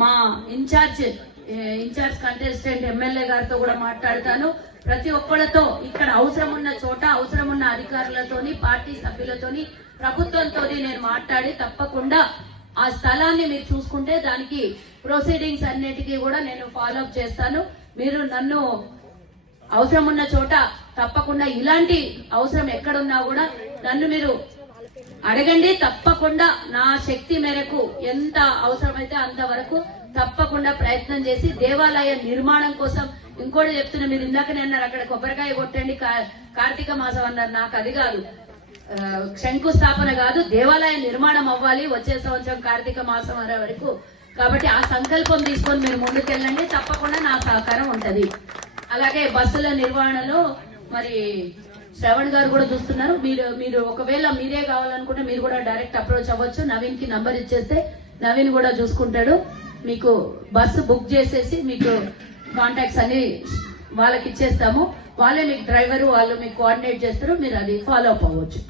మా incharge incharge contestant MLA గారితో కూడా మాట్లాడతాను. ప్రతి ఒక్కళ్ళతో ఇక్కడ అవసరం ఉన్న చోట అవసరం ఉన్న అధికారులతోని పార్టీ సభ్యులతోని ప్రభుత్వంతోని నేను మాట్లాడి తప్పకుండా ఆ స్థలాన్ని మీరు చూసుకుంటే దానికి ప్రొసీడింగ్స్ అన్నిటికీ కూడా నేను ఫాలో అప్ చేస్తాను. మీరు నన్ను అవసరం ఉన్న చోట తప్పకుండా ఇలాంటి అవసరం ఎక్కడున్నా కూడా నన్ను మీరు అడగండి తప్పకుండా నా శక్తి మేరకు ఎంత అవసరమైతే అంతవరకు తప్పకుండా ప్రయత్నం చేసి దేవాలయ నిర్మాణం కోసం ఇంకోటి చెప్తున్నా మీరు ఇందాకనే అన్నారు అక్కడ కొబ్బరికాయ కొట్టండి కా- కార్తీక మాసం అన్నారు నాకు అది కాదు. శంకుస్థాపన కాదు దేవాలయ నిర్మాణం అవ్వాలి వచ్చే సంవత్సరం కార్తీక మాసం అనే వరకు. కాబట్టి ఆ సంకల్పం తీసుకొని మీరు ముందుకెళ్ళండి తప్పకుండా నా సహకారం ఉంటది. అలాగే బస్సుల నిర్వహణలో మరి శ్రవణ్ గారు కూడా చూస్తున్నారు. మీరు మీరు ఒకవేళ మీరే కావాలనుకుంటే మీరు కూడా డైరెక్ట్ అప్రోచ్ అవ్వచ్చు. నవీన్కి నంబర్ ఇచ్చేస్తే నవీన్ కూడా చూసుకుంటాడు. మీకు బస్సు బుక్ చేసేసి మీకు కాంటాక్ట్స్ అన్ని వాళ్ళకి ఇచ్చేస్తాము. వాళ్ళే మీకు డ్రైవరు వాళ్ళు మీకు కోఆర్డినేట్ చేస్తారు. మీరు అది ఫాలో అప్ అవ్వచ్చు.